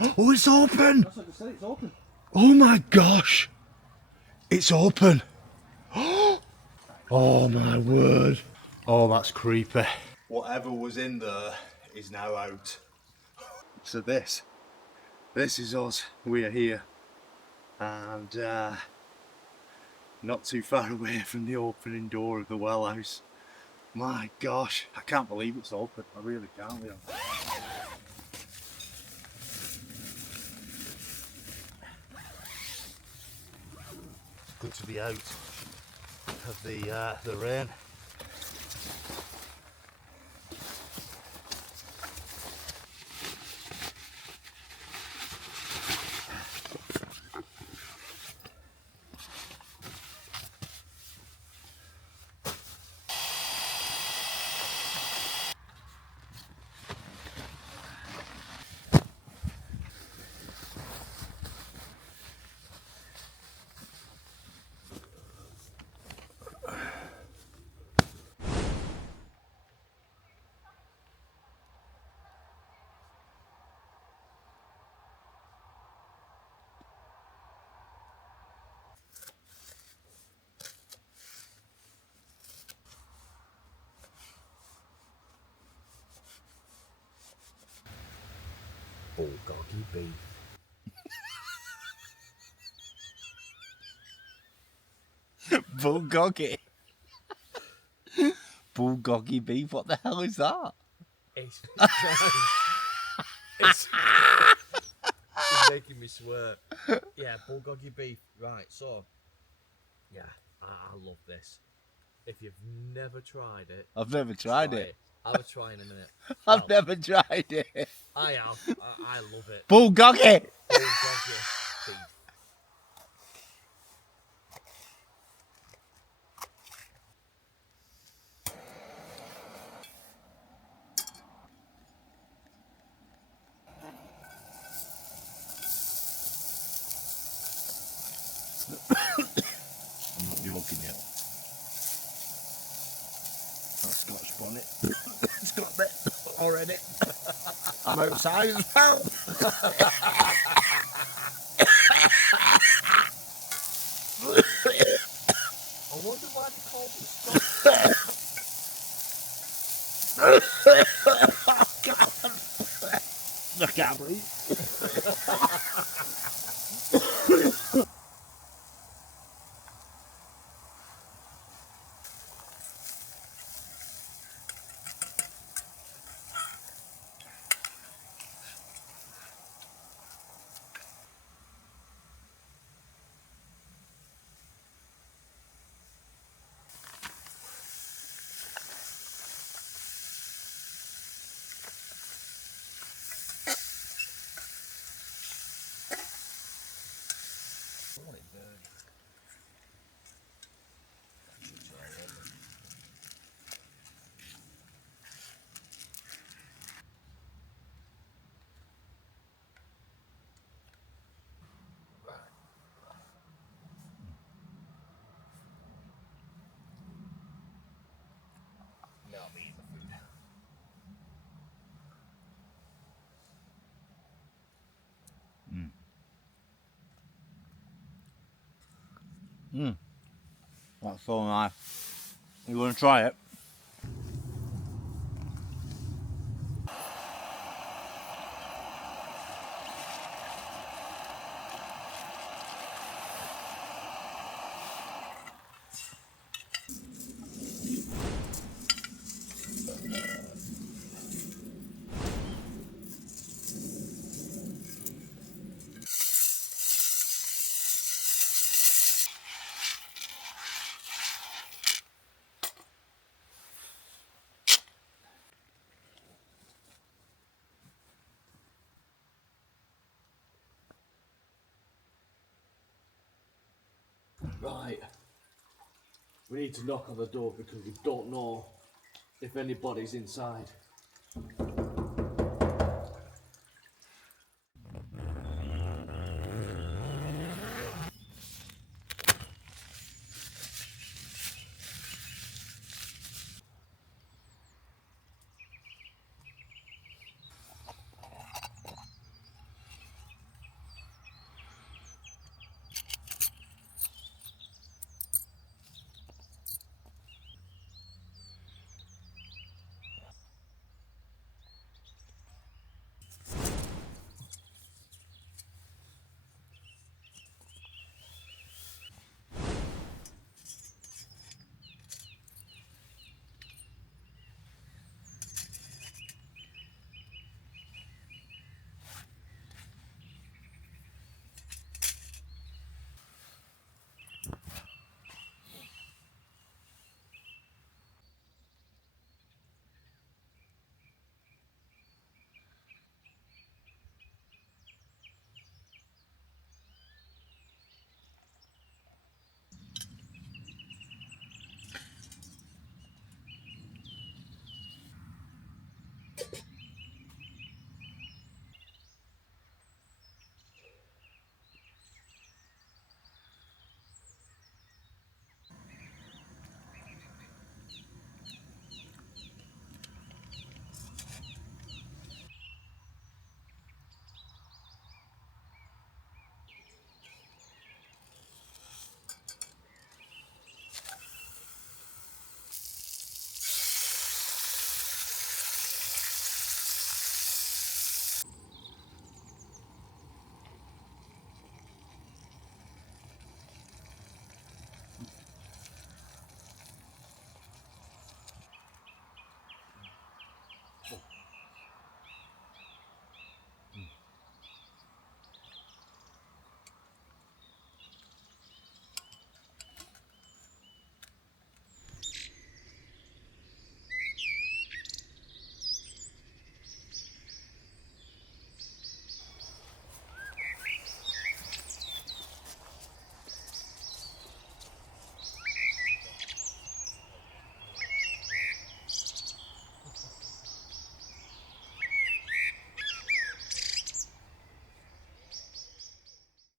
Oh, it's open! That's like I said, it's open. Oh my gosh! It's open! Oh my word! Oh, that's creepy. Whatever was in there is now out. So this is us. We are here. And not too far away from the opening door of the well house. My gosh, I can't believe it's open. I really can't, Leon. Good to be out of the rain. Bulgogi beef. Bulgogi? Bulgogi beef? What the hell is that? It's it's making me swear. Yeah, bulgogi beef. Right, so yeah, I love this. If you've never tried it, I've never tried it. Have a try in a minute. I've never tried it. I have. I love it. Bulgogi! Bulgogi beef. I'm not joking yet. That Scotch bonnet. It's got me already. I'm outside as well. I wonder why they call it Scotch. I can't breathe. No, I'm eating the food. That's so nice. You want to try it? Right. We need to knock on the door because we don't know if anybody's inside.